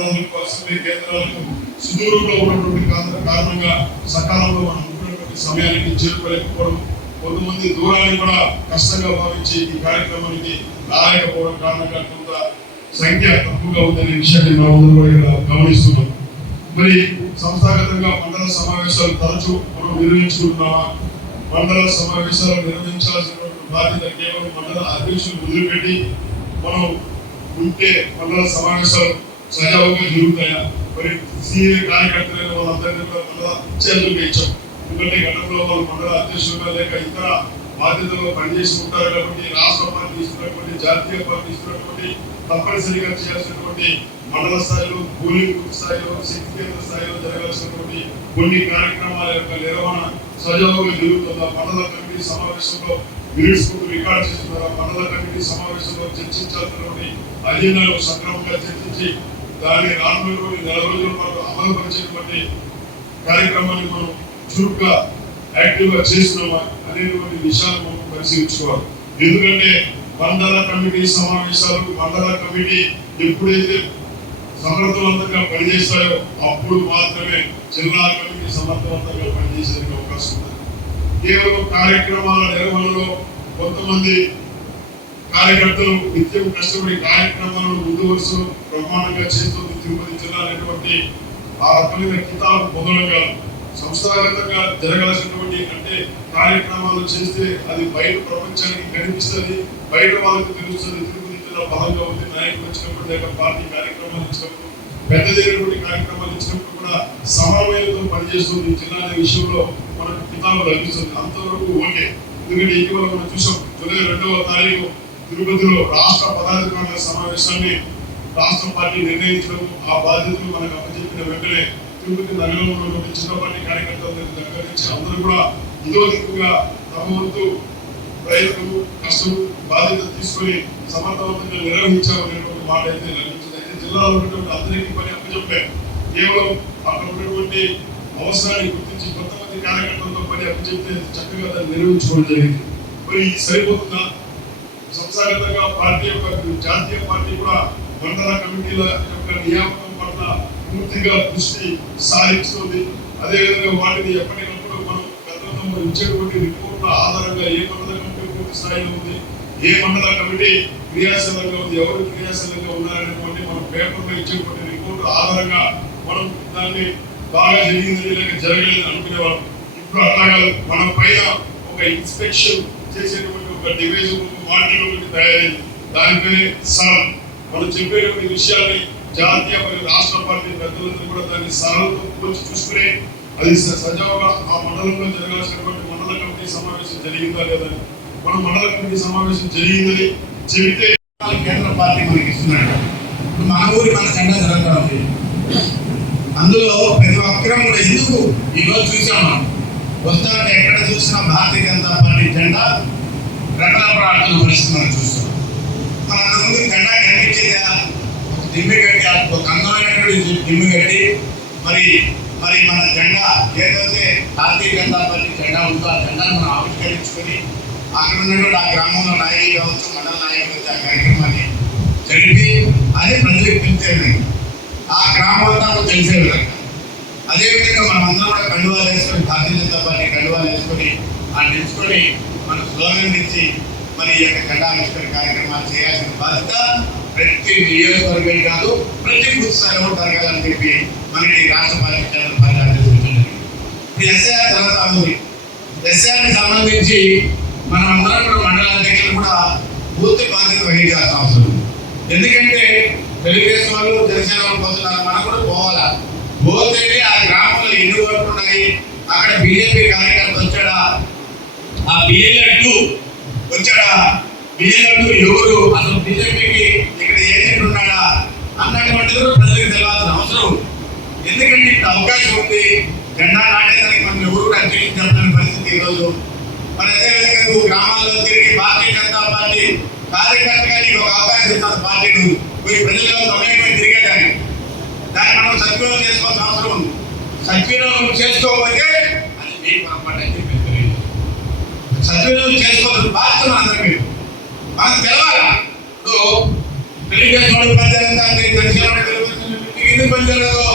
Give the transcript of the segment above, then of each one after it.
మండలాలకు అసెంబ్లీ కేంద్రాలకు సుదూరంలో ఉన్నటువంటి కారణంగా సకాలంలో మనం అనుకున్నటువంటి సమయానికి చేరుకోలేకపోవడం, కొంతమంది దూరాన్ని కూడా కష్టంగా భావించి ఈ కార్యక్రమానికి రాలేకపోవడం కారణంగా కొంత సంఖ్య తక్కువగా ఉందనే విషయాన్ని మనం గమనిస్తున్నాం. మరి సంస్థాగతంగా మండల సమావేశాలు తరచూ మనం నిర్వహించుకుంటున్నామా? మండల సమావేశాలు నిర్వహించాల్సినటువంటి బాధ్యత కేవలం మండల అధ్యక్షులు వదిలిపెట్టి మనం ఉంటే మండల సమావేశాలు సజావుగా జరుగుతాయా? మరి సీనియర్ కార్యకర్తలైన వాళ్ళందరినీ కూడా మండల చేతులుగా ఇచ్చాం. ఎందుకంటే గతంలో వాళ్ళు మండల అధ్యక్షులుగా లేక ఇతర బాధ్యతల్లో పనిచేసి ఉంటారు కాబట్టి రాష్ట్ర పార్టీ ఇస్తున్నటువంటి, జాతీయ పార్టీ ఇస్తున్నటువంటి తప్పనిసరిగా చేయాల్సినటువంటి మండల స్థాయిలో, పోలింగ్ బూత్ స్థాయిలో, శక్తి కేంద్ర స్థాయిలో జరగాల్సినటువంటి కొన్ని కార్యక్రమాల యొక్క నిర్వహణ సజావుగా జరుగుతుందా? మండల కమిటీ సమావేశంలో మినిట్స్ రికార్డ్ చేస్తున్నారా? మండల కమిటీ సమావేశంలో చర్చించాల్సినటువంటి అజెండాను సక్రమంగా చర్చించి దాన్ని రానున్నటువంటి 40 రోజుల పాటు అమలు పరిచేటువంటి కార్యక్రమాన్ని మనం చురుగ్గా యాక్టివ్గా చేస్తున్నామా అనేటువంటి విషయాలు మనం పరిశీలించుకోవాలి. ఎందుకంటే మండల కమిటీ సమావేశాలు, మండల కమిటీ ఎప్పుడైతే సమర్థవంతంగా పనిచేస్తాయో అప్పుడు మాత్రమే జిల్లా కమిటీ సమర్థవంతంగా పనిచేసేందుకు అవకాశం ఉంది. కేవలం కార్యక్రమాల నిర్వహణలో కొంతమంది కార్యకర్తలు నిత్యం కష్టపడి కార్యక్రమాలను ముందు వరుసలో బ్రహ్మాండంగా చేస్తుంది తిరుపతి జిల్లా అనేటువంటి ఆ రకమైన కితాబు మొదలుగా సంస్థాగతంగా జరగాల్సినటువంటి అంటే కార్యక్రమాలు చేస్తే అది బయట ప్రపంచానికి కనిపిస్తుంది, బయట వాళ్ళకి తెలుస్తుంది. తిరుపతి జిల్లా బలంగా ఉంది, నాయకులు వచ్చినప్పుడు లేక పార్టీ కార్యక్రమాలు ఇచ్చినప్పుడు, పెద్దదైనటువంటి కార్యక్రమాలు ఇచ్చినప్పుడు కూడా సమన్వయంతో పనిచేస్తుంది జిల్లా అనే విషయంలో మనకు కితాబు లభిస్తుంది. అంతవరకు ఓకే. ఎందుకంటే ఇటీవల మనం చూసాం, జూలై 2వ తారీఖు తిరుపతిలో రాష్ట్ర పదాధికారుల సమావేశాన్ని రాష్ట్ర పార్టీ నిర్ణయించడం, ఆ బాధ్యతలు మనకు అప్పచెప్పిన వెంటనే తిరుపతి నగరంలో ఉన్నటువంటి చిన్నపాటి కార్యకర్తల దగ్గర నుంచి అందరూ కూడా ఇదో దిక్కుగా తమ వంతు ప్రయత్నం, కష్టం, బాధ్యత తీసుకొని సమర్థవంతంగా నిర్వహించామనేటువంటి మాట అయితే లభించింది. అయితే జిల్లాలో ఉన్నటువంటి అందరికీ పని అప్పచెప్పారు. కేవలం అక్కడ ఉన్నటువంటి అవసరాన్ని గుర్తించి కొంతమంది కార్యకర్తలతో పని అప్పచెప్తే చక్కగా దాన్ని నిర్వహించుకోవడం జరిగింది. మరి సరిపోతుందా? సంస్థాగతంగా పార్టీ యొక్క జాతీయ పార్టీ కూడా మండల కమిటీల యొక్క నియామకం పట్ల పూర్తిగా దృష్టి సారిస్తుంది. అదేవిధంగా వాటిని ఎప్పటికప్పుడు మనం గతంలో ఇచ్చేటువంటి రిపోర్ట్ల ఆధారంగా ఏ మండల కమిటీ పూర్తి స్థాయిలో ఉంది, ఏ మండల కమిటీ క్రియాశీలంగా ఉంది, ఎవరు క్రియాశీలంగా ఉన్నారనేటువంటి మనం పేపర్లో ఇచ్చేటువంటి రిపోర్ట్ ఆధారంగా మనం దాన్ని బాగా జరిగిందని లేక జరగలేదు అనుకునేవాళ్ళం. ఇప్పుడు అట్లాగా మన పైన ఒక ఇన్స్పెక్షన్ చేసేటువంటి ఒక డివిజన్ మాడ్యూల్ ఒకటి తయారైంది. దానిపైనే సరళ మనం చెప్పేటువంటి విషయాన్ని జాతీయ మరియు రాష్ట్ర పార్టీ పెద్దలందరూ కూడా దాన్ని సరళతో పోల్చి చూసుకునే అది సజావుగా ఆ మండలంలో జరగాల్సినటువంటి మండల కమిటీ సమావేశం జరిగిందా లేదని, మనం మండల కమిటీ సమావేశం జరిగిందని చెబితే కేంద్ర పార్టీ మనకి ఇస్తున్నాడు. మన ఊరి మన జెండా జరుగుతూ ఉంది. అందులో ప్రతి ఒక్కరూ కూడా ఎందుకు ఈరోజు చూసాము, వస్తా ఎక్కడ చూసినా భారతీయ జనతా పార్టీ జెండా రెపరెపలాడుతున్న పరిస్థితి మనం చూస్తున్నాం. మన అంతకుముందు జెండా కనిపించేదా దిమ్మి కట్టి, ఒక అందమైనటువంటి దిమ్మి కట్టి మరి మరి మన జెండా ఏదైతే భారతీయ జనతా పార్టీ జెండా ఉందో ఆ జెండాను మనం ఆవిష్కరించుకొని అక్కడ ఉన్నటువంటి ఆ గ్రామంలో నాయకులు కావచ్చు, మండల నాయకులు ఆ కార్యక్రమాన్ని జరిపి అది ప్రజలకు తెలిసేది, ఆ గ్రామంలో తెలిసే విధంగా. అదేవిధంగా మనం అందరం కూడా కండువాలు వేసుకొని భారతీయ జనతా పార్టీ కండువాలు వేసుకొని ఆ నిలుచుకొని మన స్లోగన్ ఇచ్చి మరి ఈ యొక్క జెండా ఆవిష్కరణ కార్యక్రమాలు చేయాల్సిన బాధ్యత ప్రతి నియోజకవర్గం కాదు ప్రతి బూత్ స్థాయిలో జరగాలని చెప్పి మనకి రాష్ట్ర పార్టీ కేంద్ర పార్టీ ఆదేశించండి. ఇప్పుడు ఎస్ఐఆర్ జరుగుతూ ఉంది. ఎస్ఐఆర్కి సంబంధించి మనం అందరం కూడా మండల అధ్యక్షులు కూడా పూర్తి బాధ్యత వహించాల్సిన అవసరం ఉంది. ఎందుకంటే తెలుగుదేశం వాళ్ళు జనసేన వాళ్ళు పోతున్నారు, మనం కూడా పోవాలా. పోతే ఆ గ్రామంలో ఎన్ని ఓట్లు ఉన్నాయి, అక్కడ బీజేపీ కార్యకర్త వచ్చాడా, ఆ బిఎల్ఎడ్ వచ్చాడా, బిఎల్ఎడ్ ఎవరు, అసలు బీజేపీకి ఇక్కడ ఏజెంట్ ఉన్నాడా అన్నటువంటిది ప్రజలకు తెలియాల్సిన అవసరం ఉంది. ఎందుకంటే ఇక్కడ అవకాశం ఉంది. జెండా నాటేదానికి మనం ఎవరు కూడా అధ్యక్షులు చెప్పలేని పరిస్థితి ఈరోజు. మరి అదేవిధంగా నువ్వు గ్రామాల్లో తిరిగి భారతీయ జనతా పార్టీ కార్యకర్తగా నీకు ఒక అవకాశం ఇస్తాను పార్టీని పోయి ప్రజల్లో సమయమై తిరిగేదాన్ని. దాన్ని మనం సద్వినియోగం చేసుకోవాల్సిన అవసరం ఉంది. సద్వినియోగం చేసుకోకపోతే అది మీకు పొరపాటు అని చెప్పి సద్వినియోగం చేసుకోవాల్సిన బాధ్యత మనందరికీ. మనం తెలవాలా. ఇప్పుడు తెలుగుదేశం వాళ్ళు 18 జనసేన జరగదో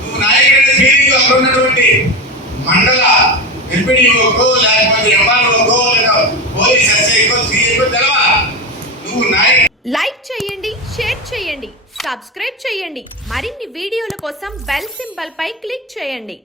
నువ్వు నాయకుడైన ఫీలింగ్ అక్కడ ఉన్నటువంటి మండల ఎంపీడీఓకో లేకపోతే ఎంఆర్ఓకో లేదా పోలీస్ ఎస్ఐకో సిఐకో తెలవా నువ్వు నాయకుడు. లైక్ చేయండి, షేర్ చేయండి, సబ్స్క్రైబ్ చేయండి. మరిన్ని వీడియోల కోసం బెల్ సింబల్ పై క్లిక్ చేయండి.